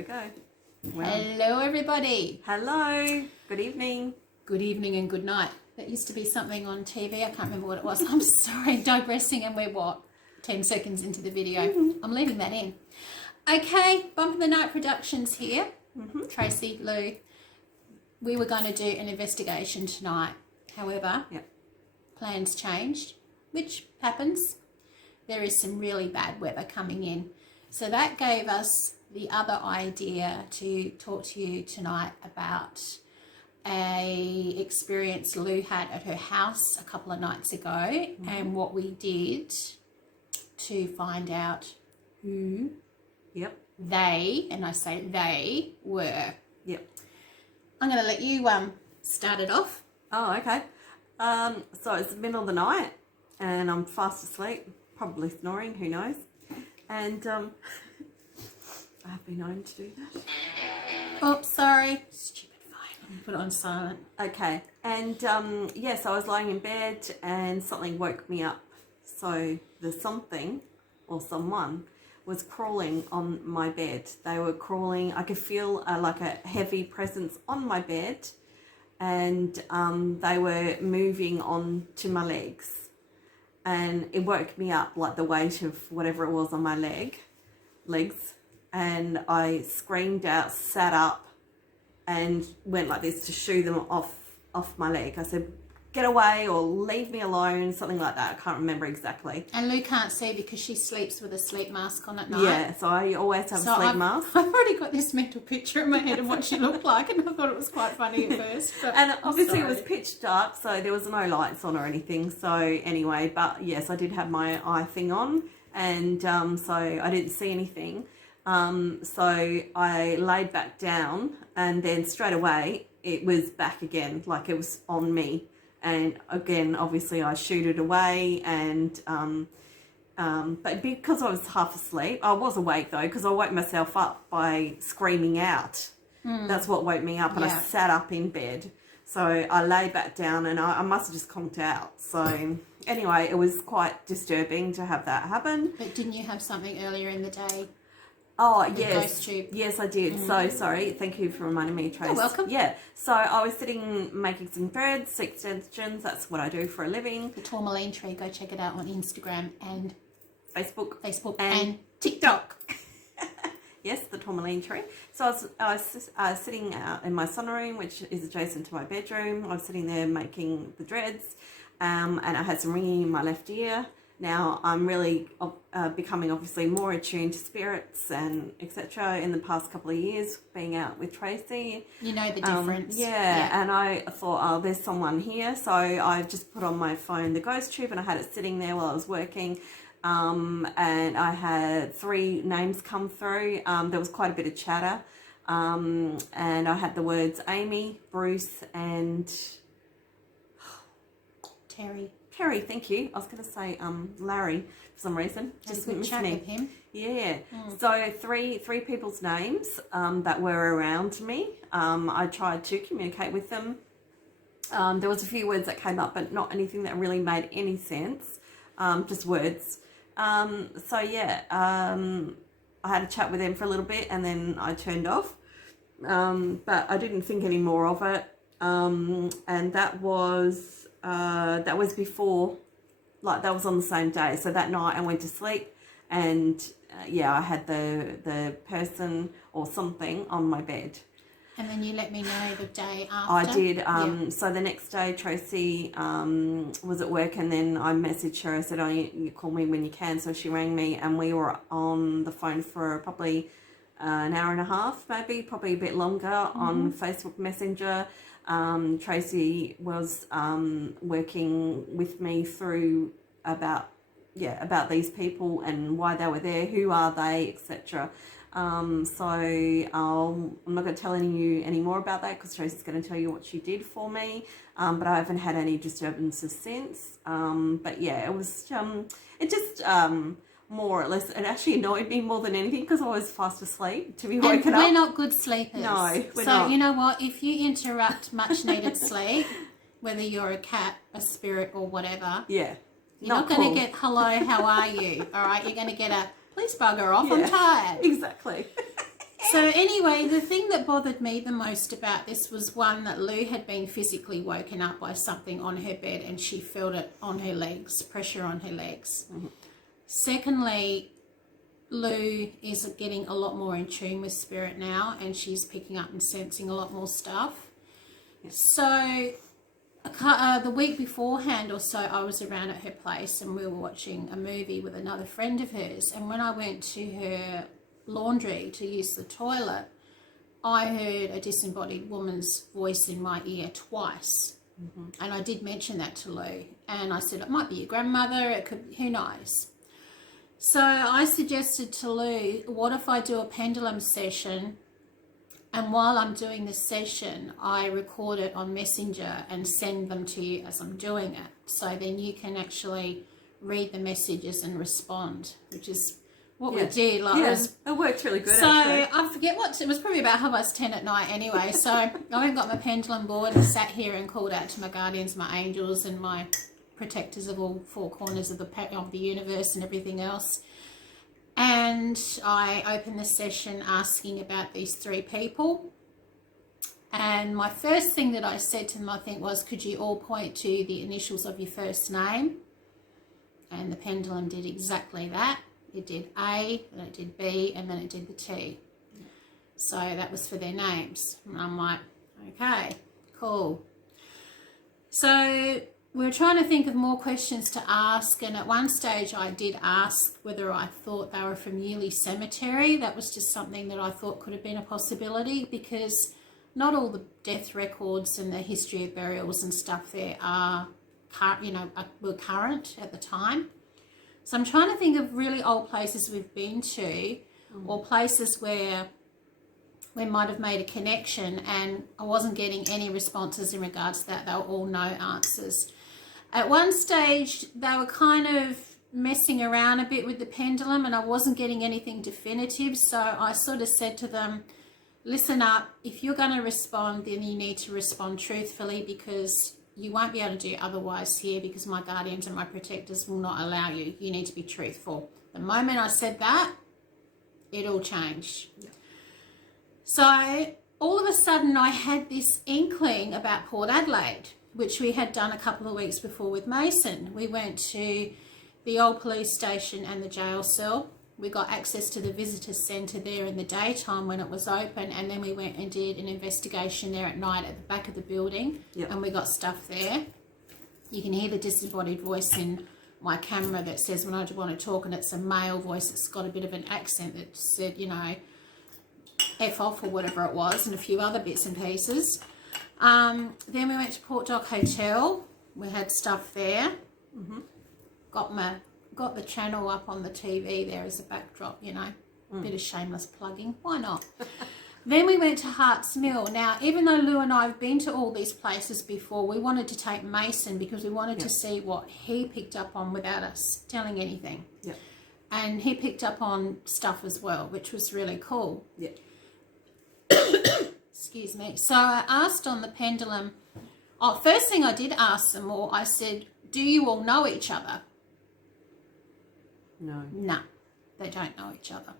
we go. Wow. Hello, everybody. Hello. Good evening. Good evening and good night. That used to be something on TV. I can't remember what it was. I'm sorry, digressing, and we're 10 seconds into the video. I'm leaving that in. Okay, Bump of the Night Productions here. Tracy, Lou. We were going to do an investigation tonight. However, plans changed, which happens. There is some really bad weather coming in. So that gave us the other idea to talk to you tonight about a experience Lou had at her house a couple of nights ago and what we did to find out who they, and I say they, were. I'm going to let you start it off. Oh, okay. So it's the middle of the night and I'm fast asleep, probably snoring, who knows. And I have been known to do that. Oh, sorry. Stupid phone. Put it on silent. Okay. And yes, I was lying in bed and something woke me up. So the something or someone was crawling on my bed. They were crawling. I could feel like a heavy presence on my bed, and they were moving on to my legs. And it woke me up, like the weight of whatever it was on my legs. And I screamed out, sat up, and went like this to shoo them off my leg. I said, get away or leave me alone, something like that. I can't remember exactly. And Lou can't see because she sleeps with a sleep mask on at night. Yeah, so I always have a sleep mask. I've already got this mental picture in my head of what she looked like, and I thought it was quite funny at first. But and obviously it was pitch dark, so there was no lights on or anything. So anyway, but yes, I did have my eye thing on, and so I didn't see anything. So I laid back down, and then straight away it was back again, like it was on me. And again, obviously I shooed it away, and but because I was half asleep, I was awake though, because I woke myself up by screaming out. That's what woke me up, and I sat up in bed. So I lay back down, and I must have just conked out. So anyway, it was quite disturbing to have that happen. But didn't you have something earlier in the day? Oh, the yes. ghost tube. Yes, I did. So sorry. Thank you for reminding me, Trace. You're welcome. Yeah. So I was sitting making some threads, extensions. That's what I do for a living. The Tourmaline Tree. Go check it out on Instagram and Facebook and TikTok. Yes, the Tourmaline Tree. So I was sitting out in my sunroom, which is adjacent to my bedroom. I was sitting there making the dreads, and I had some ringing in my left ear. Now, I'm really becoming obviously more attuned to spirits and etc. in the past couple of years, being out with Tracy. You know the difference. And I thought, oh, there's someone here. So I just put on my phone the ghost tube, and I had it sitting there while I was working. And I had 3 names come through. There was quite a bit of chatter. And I had the words Amy, Bruce, and Terry, thank you. I was going to say Larry for some reason. Just a good chat with him. Yeah. So three people's names that were around me. I tried to communicate with them. There was a few words that came up, but not anything that really made any sense. Just words. So yeah, I had a chat with them for a little bit, and then I turned off. But I didn't think any more of it. And that was before, like that was on the same day. So that night I went to sleep, and I had the person or something on my bed. And then you let me know the day after. I did. So the next day Tracy was at work, and then I messaged her. I said, oh, you call me when you can. So she rang me, and we were on the phone for probably an hour and a half, maybe, probably a bit longer on Facebook Messenger. Tracy was working with me through about these people and why they were there, who are they, etc. So I'm not going to tell you any more about that, because Tracy's going to tell you what she did for me. But I haven't had any disturbances since. But yeah, it was it just more or less, it actually annoyed me more than anything, because I was fast asleep to be woken up. We're not good sleepers. No, we're not. So you know what? If you interrupt much needed sleep, whether you're a cat, a spirit, or whatever, yeah, you're not going to get hello, how are you? All right, you're going to get a please bugger off. I'm tired. Exactly. So anyway, the thing that bothered me the most about this was one that Lou had been physically woken up by something on her bed and she felt it on her legs, pressure on her legs. Mm-hmm. Secondly, Lou is getting a lot more in tune with spirit now and she's picking up and sensing a lot more stuff. Yes. So the week beforehand or so, I was around at her place and we were watching a movie with another friend of hers, and when I went to her laundry to use the toilet, I heard a disembodied woman's voice in my ear twice. Mm-hmm. And I did mention that to Lou, and I said it might be your grandmother, it could, who knows. So I suggested to Lou, what if I do a pendulum session, and while I'm doing the session I record it on Messenger and send them to you as I'm doing it, so then you can actually read the messages and respond, which is what we did. Like, it worked really good. So actually. I forget what, it was probably about 10:30 at night anyway. So I went and got my pendulum board and sat here and called out to my guardians, my angels and my protectors of all four corners of the universe and everything else. And I opened the session asking about these three people. And my first thing that I said to them, I think, was, could you all point to the initials of your first name? And the pendulum did exactly that. It did A, then it did B, and then it did the T. So that was for their names. And I'm like, okay, cool. So we were trying to think of more questions to ask, and at one stage I did ask whether I thought they were from Yulee Cemetery. That was just something that I thought could have been a possibility, because not all the death records and the history of burials and stuff there are, were current at the time. So I'm trying to think of really old places we've been to, or places where we might have made a connection, and I wasn't getting any responses in regards to that. They were all no answers. At one stage, they were kind of messing around a bit with the pendulum and I wasn't getting anything definitive. So I sort of said to them, listen up, if you're going to respond, then you need to respond truthfully, because you won't be able to do otherwise here, because my guardians and my protectors will not allow you. You need to be truthful. The moment I said that, it all changed. Yeah. So all of a sudden I had this inkling about Port Adelaide, which we had done a couple of weeks before with Mason. We went to the old police station and the jail cell. We got access to the visitor centre there in the daytime when it was open, and then we went and did an investigation there at night at the back of the building. Yep. And we got stuff there. You can hear the disembodied voice in my camera that says when I want to talk, and it's a male voice that's got a bit of an accent that said, you know, F off or whatever it was, and a few other bits and pieces. Then we went to Port Dock Hotel. We had stuff there. Mm-hmm. Got the channel up on the TV there as a backdrop, you know. Bit of shameless plugging. Why not? Then we went to Harts Mill. Now, even though Lou and I have been to all these places before, we wanted to take Mason because we wanted to see what he picked up on without us telling anything. Yeah. And he picked up on stuff as well, which was really cool. Yeah. Excuse me. So I asked on the pendulum, first thing I did ask them all, I said, do you all know each other? No. No, they don't know each other.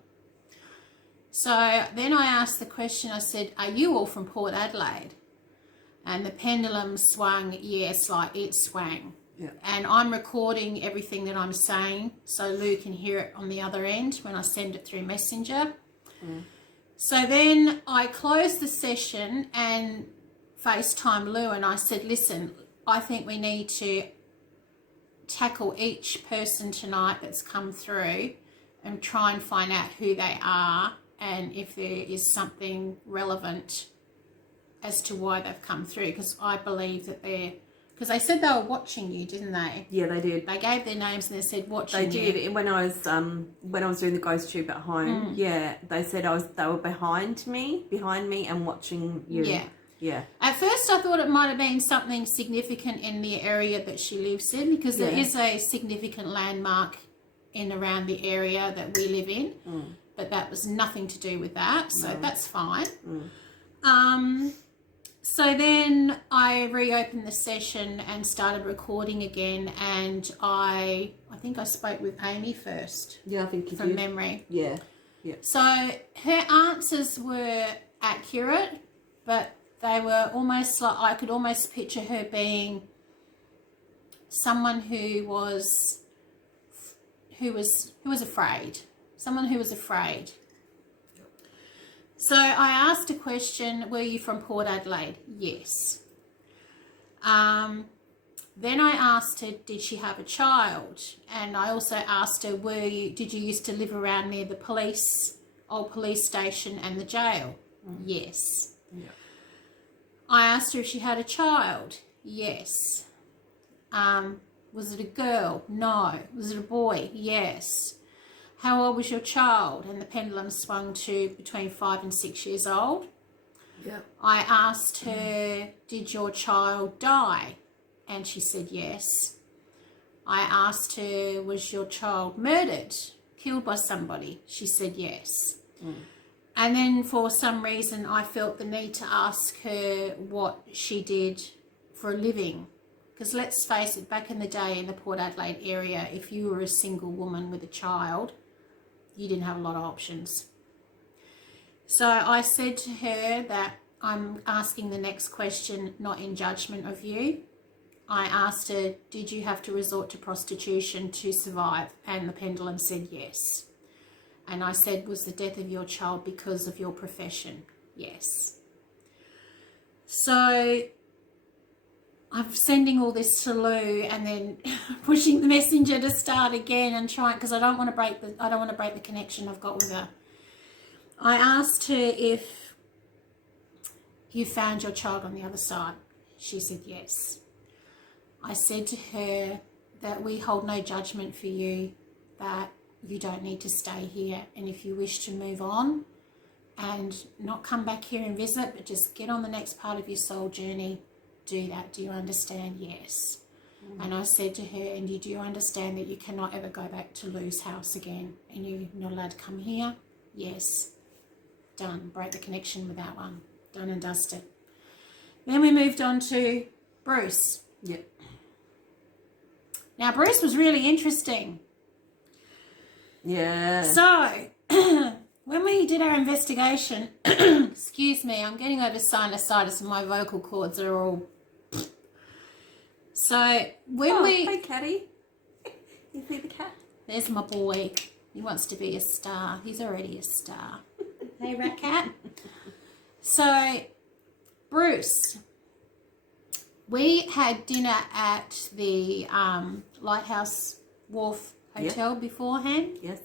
So then I asked the question, I said, are you all from Port Adelaide? And the pendulum swung, yes, like it swang. Yeah. And I'm recording everything that I'm saying so Lou can hear it on the other end when I send it through Messenger. Mm. So then I closed the session and FaceTime Lou, and I said, listen, I think we need to tackle each person tonight that's come through and try and find out who they are and if there is something relevant as to why they've come through, because I believe that because they said they were watching you, didn't they? Yeah, they did. They gave their names and they said watching you. They did. When I was doing the ghost tube at home, they said they were behind me and watching you. Yeah. Yeah. At first I thought it might have been something significant in the area that she lives in, because there is a significant landmark in around the area that we live in. But that was nothing to do with that, so that's fine. So then I reopened the session and started recording again, and I think I spoke with Amy first. Yeah, I think you did. From memory. Yeah. Yeah. So her answers were accurate, but they were almost like I could almost picture her being someone who was afraid. Someone who was afraid. So I asked a question, were you from Port Adelaide? Yes. Then I asked her, did she have a child? And I also asked her, did you used to live around near the old police station and the jail? Yes. Yeah. I asked her if she had a child. Yes. Was it a girl? No. Was it a boy? Yes. How old was your child? And the pendulum swung to between 5 and 6 years old. Yeah. I asked her, did your child die? And she said yes. I asked her, was your child murdered, killed by somebody? She said yes. And then for some reason I felt the need to ask her what she did for a living. Because let's face it, back in the day in the Port Adelaide area, if you were a single woman with a child, you didn't have a lot of options. So I said to her that I'm asking the next question not in judgment of you. I asked her, did you have to resort to prostitution to survive? And the pendulum said yes. And I said, was the death of your child because of your profession? Yes. So I'm sending all this to Lou and then pushing the messenger to start again and trying, because I don't want to break the connection I've got with her. I asked her if you found your child on the other side. She said yes. I said to her that we hold no judgment for you, that you don't need to stay here, and if you wish to move on and not come back here and visit, but just get on the next part of your soul journey, do that. Do you understand? Yes. And I said to her, and you do understand that you cannot ever go back to Lou's house again, and you're not allowed to come here? Yes. Done. Break the connection with that one. Done and dusted. Then we moved on to Bruce. Yep. Now, Bruce was really interesting. Yeah. So, when we did our investigation, excuse me, I'm getting over sinusitis and my vocal cords are all... So, when Hey, Catty. You see the cat? There's my boy. He wants to be a star. He's already a star. Hey, Rat Cat. So, Bruce, we had dinner at the Lighthouse Wharf Hotel beforehand. Yes.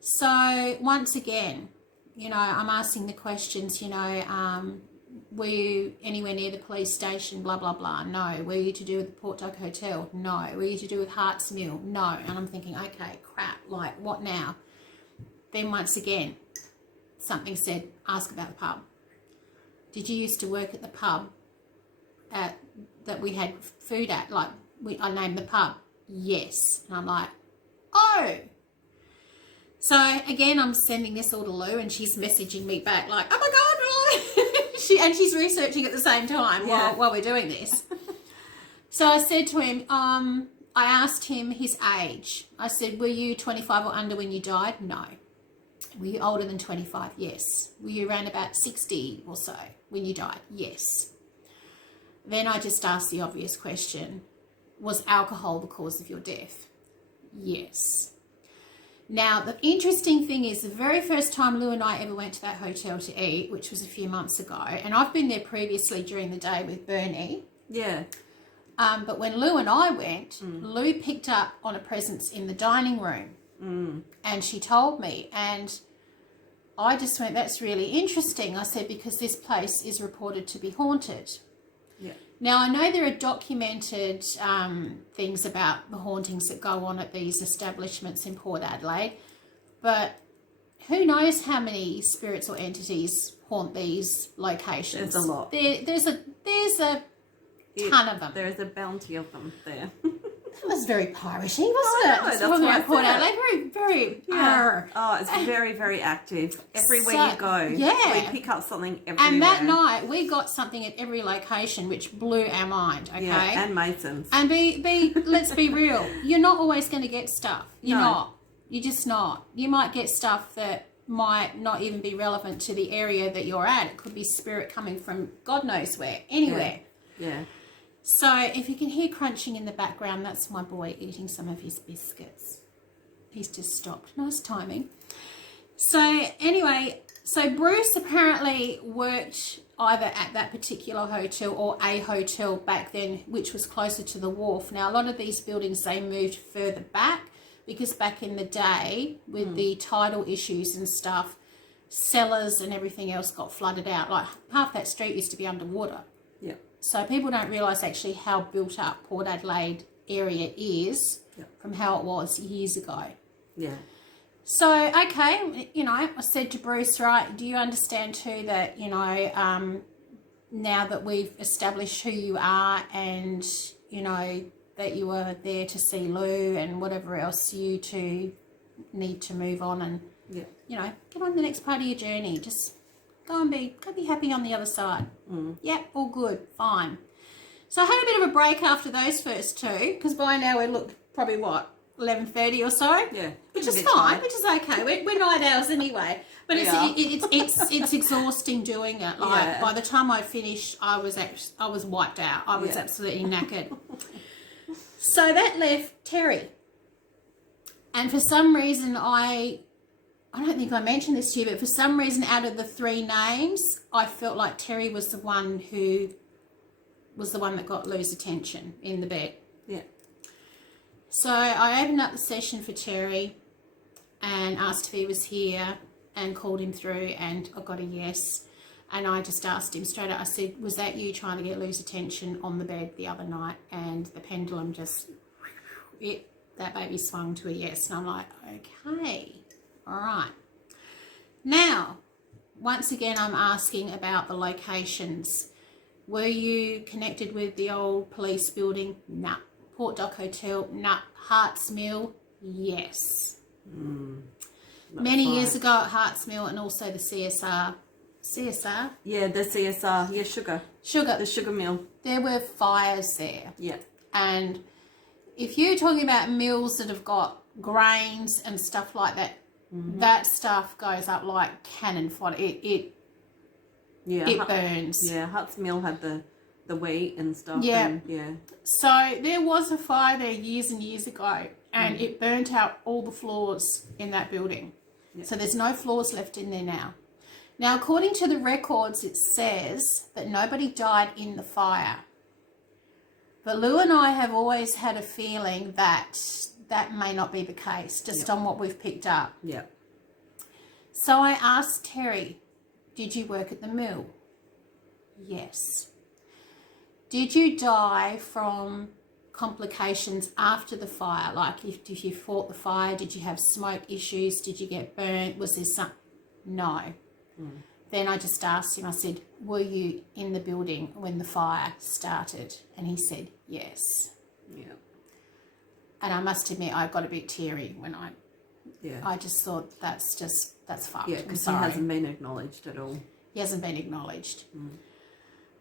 So, once again, you know, I'm asking the questions, you know, were you anywhere near the police station, blah, blah, blah? No. Were you to do with the Port Dock Hotel? No. Were you to do with Harts Mill? No. And I'm thinking, okay, crap, like, what now? Then once again, something said, ask about the pub. Did you used to work at the pub that we had food at? Like, I named the pub. Yes. And I'm like, oh. So, again, I'm sending this all to Lou, and she's messaging me back like, oh, my God, and she's researching at the same time while we're doing this. So I said to him, I asked him his age. I said, were you 25 or under when you died? No. Were you older than 25? Yes. Were you around about 60 or so when you died? Yes. Then I just asked the obvious question, was alcohol the cause of your death? Yes. Now, the interesting thing is the very first time Lou and I ever went to that hotel to eat, which was a few months ago, and I've been there previously during the day with Bernie. Yeah. But when Lou and I went, Lou picked up on a presence in the dining room, and she told me, and I just went, that's really interesting. I said, because this place is reported to be haunted. Yeah. Now, I know there are documented things about the hauntings that go on at these establishments in Port Adelaide, but who knows how many spirits or entities haunt these locations? There's a lot. There's a ton of them. There is a bounty of them there. That was very piratey, wasn't it? That's Talking what I about Port said. Adelaide, very, Yeah. Oh, it's very, very active. Everywhere So, you go. yeah. We pick up something everywhere. And that night, we got something at every location, which blew our mind, okay? Yeah, and Masons. And let's be real, you're not always going to get stuff. You're No. not. You're just not. You might get stuff that might not even be relevant to the area that you're at. It could be spirit coming from God knows where, anywhere. Yeah. So if you can hear crunching in the background, that's my boy eating some of his biscuits. He's just stopped. Nice timing. So anyway, so Bruce apparently worked either at that particular hotel or a hotel back then, which was closer to the wharf. Now, a lot of these buildings, they moved further back because back in the day with the tidal issues and stuff, cellars and everything else got flooded out. Like half that street used to be underwater. Yeah. So people don't realise actually how built up Port Adelaide area is from how it was years ago. Yeah. So, okay, you know, I said to Bruce, right, do you understand too that, you know, now that we've established who you are and, you know, that you were there to see Lou and whatever else, you two need to move on and, you know, get on the next part of your journey. Just go be happy on the other side. Yep, all good, fine. So I had a bit of a break after those first two because by now we looked probably, what, 11:30 or so, Yeah, which is fine, which is okay. We're night owls anyway, but it's exhausting doing it. Like by the time I finished, I was wiped out. I was absolutely knackered. So that left Terry, and for some reason I don't think I mentioned this to you, but for some reason out of the three names, I felt like Terry was the one that got Lou's attention in the bed. Yeah. So I opened up the session for Terry and asked if he was here and called him through and I got a yes. And I just asked him straight out, I said, was that you trying to get Lou's attention on the bed the other night? And the pendulum just, that baby swung to a yes. And I'm like, okay, all right. Now, once again, I'm asking about the locations. Were you connected with the old police building? Nah. Port Dock Hotel, nah. Harts Mill, yes. Many years ago at Harts Mill and also the CSR. CSR? Yeah, the CSR. Yeah, sugar. The sugar mill. There were fires there. Yeah. And if you're talking about mills that have got grains and stuff like that, that stuff goes up like cannon fodder. It burns. Yeah, Harts Mill had the wheat and stuff. Yeah. And, So there was a fire there years and years ago and it burnt out all the floors in that building. Yeah. So there's no floors left in there now. Now, according to the records, it says that nobody died in the fire. But Lou and I have always had a feeling that that may not be the case, just on what we've picked up. Yeah. So I asked Terry, did you work at the mill? Yes. Did you die from complications after the fire? Like if you fought the fire, did you have smoke issues? Did you get burnt? Was there some? No. Then I just asked him, I said, were you in the building when the fire started? And he said, yes. Yeah. And I must admit, I got a bit teary when I just thought that's fucked. Yeah, because he hasn't been acknowledged at all. He hasn't been acknowledged.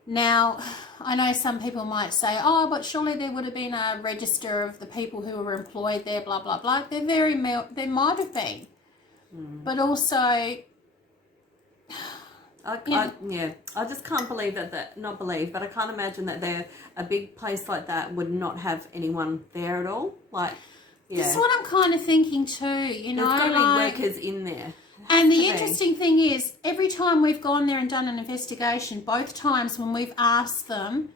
Now, I know some people might say, oh, but surely there would have been a register of the people who were employed there, blah, blah, blah. There might have been. But also, I just can't believe not believe, but I can't imagine that a big place like that would not have anyone there at all. Like, this is what I'm kind of thinking too, you know. There's got to be workers in there. And the interesting thing is, every time we've gone there and done an investigation, both times when we've asked them,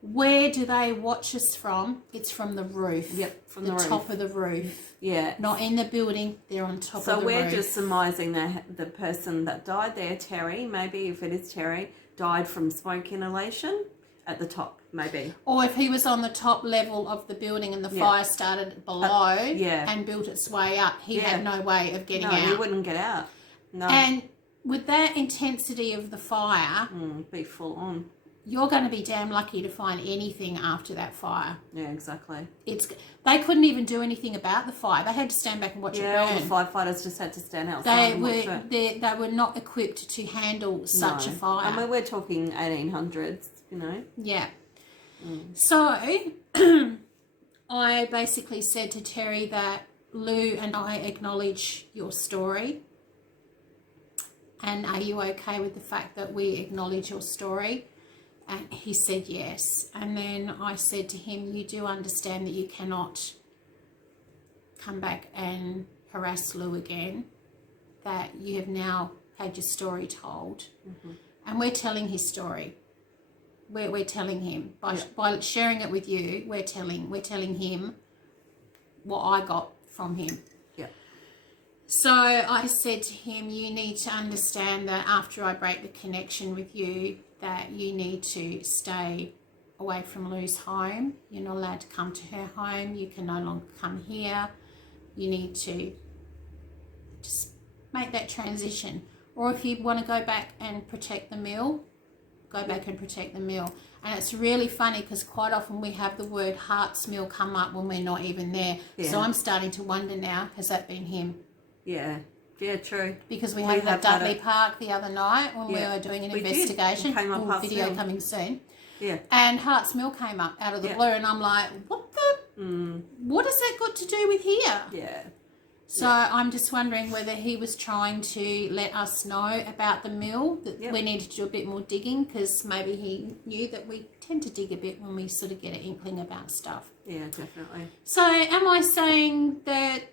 where do they watch us from? It's from the roof. Yep, from the roof. top of the roof. Yeah. Not in the building, they're on top of the roof. So we're just surmising that the person that died there, Terry, maybe if it is Terry, died from smoke inhalation at the top, maybe. Or if he was on the top level of the building and the fire started below and built its way up, he had no way of getting out. No, he wouldn't get out. No. And with that intensity of the fire, be full on. You're going to be damn lucky to find anything after that fire. Yeah, exactly. They couldn't even do anything about the fire. They had to stand back and watch it burn. Yeah, all the firefighters just had to stand outside and watch it. They were not equipped to handle such a fire. I mean, we're talking 1800s, you know. Yeah. So I basically said to Terry that Lou and I acknowledge your story? And are you okay with the fact that we acknowledge your story? And he said yes. And then I said to him, you do understand that you cannot come back and harass Lou again, that you have now had your story told. And we're telling his story. We're telling him. By sharing it with you, we're telling him what I got from him. So I said to him, you need to understand that after I break the connection with you, that you need to stay away from Lou's home. You're not allowed to come to her home. You can no longer come here. You need to just make that transition. Or if you want to go back and protect the mill, go back and protect the mill. And it's really funny because quite often we have the word Hearts Mill come up when we're not even there. So I'm starting to wonder now, has that been him? Yeah, true. Because we had at Dudley Park the other night when we were doing an investigation. Came up video Mill. coming soon. Yeah. And Hearts Mill came up out of the blue, and I'm like, what has that got to do with here? Yeah. So I'm just wondering whether he was trying to let us know about the mill, that we needed to do a bit more digging, because maybe he knew that we tend to dig a bit when we sort of get an inkling about stuff. Yeah, definitely. So am I saying that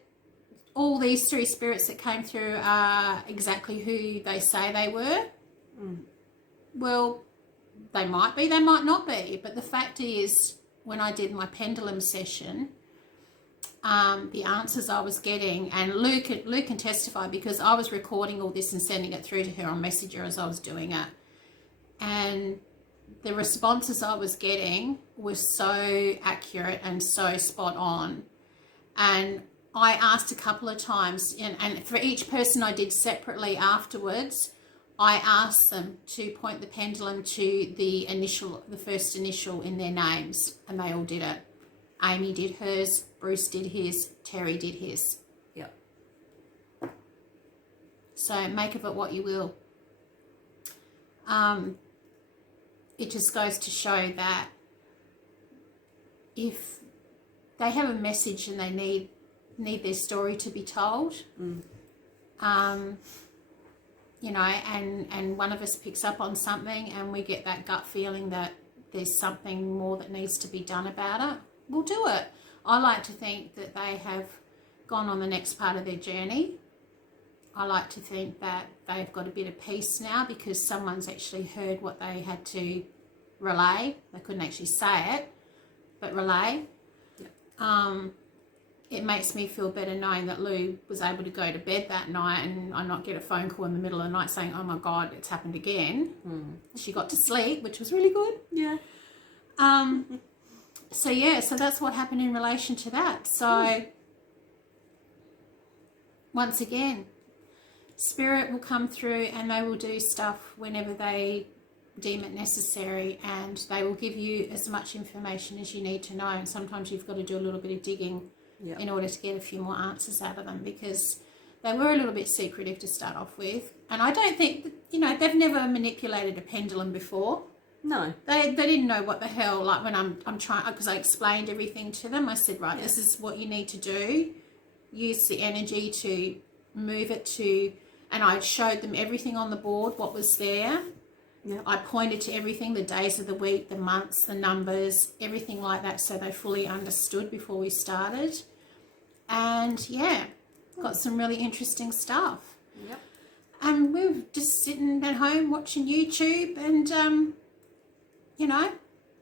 all these three spirits that came through are exactly who they say they were? Well, they might be, they might not be. But the fact is, when I did my pendulum session, the answers I was getting, and Lou can testify because I was recording all this and sending it through to her on Messenger as I was doing it. And the responses I was getting were so accurate and so spot on. And I asked a couple of times, and for each person I did separately afterwards, I asked them to point the pendulum to the first initial in their names, and they all did it. Amy did hers, Bruce did his, Terry did his. Yep. So make of it what you will. It just goes to show that if they have a message and they need their story to be told, you know, and one of us picks up on something and we get that gut feeling that there's something more that needs to be done about it, we'll do it. I like to think that they have gone on the next part of their journey. I like to think that they've got a bit of peace now because someone's actually heard what they had to relay. They couldn't actually say it, but relay. Yep. It makes me feel better knowing that Lou was able to go to bed that night and I not get a phone call in the middle of the night saying, oh my God, it's happened again. She got to sleep, which was really good. Yeah. So that's what happened in relation to that. So once again, Spirit will come through and they will do stuff whenever they deem it necessary, and they will give you as much information as you need to know. And sometimes you've got to do a little bit of digging in order to get a few more answers out of them, because they were a little bit secretive to start off with. And I don't think, they've never manipulated a pendulum before. No. They didn't know what the hell, like when I'm trying, because I explained everything to them. I said, right, this is what you need to do. Use the energy to move it to, and I showed them everything on the board, what was there. Yep. I pointed to everything, the days of the week, the months, the numbers, everything like that, so they fully understood before we started. And got some really interesting stuff. Yep. And we were just sitting at home watching YouTube and,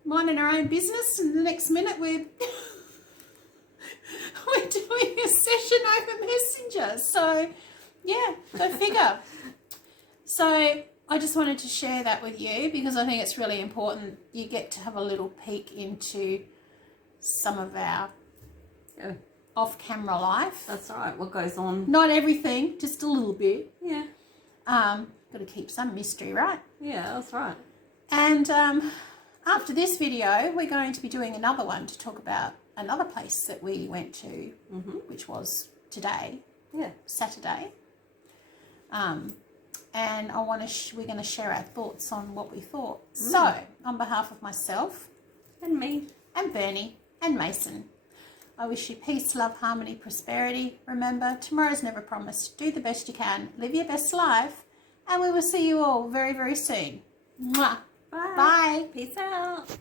minding our own business, and the next minute we're doing a session over Messenger. So, go figure. So I just wanted to share that with you because I think it's really important. You get to have a little peek into some of our off-camera life. That's right. What goes on? Not everything, just a little bit. Yeah. Got to keep some mystery, right? Yeah, that's right. And after this video, we're going to be doing another one to talk about another place that we went to, which was today, Saturday. And we're going to share our thoughts on what we thought. So, on behalf of myself and me and Bernie and Mason, I wish you peace, love, harmony, prosperity. Remember, tomorrow's never promised. Do the best you can. Live your best life. And we will see you all very, very soon. Mwah. Bye. Bye. Peace out.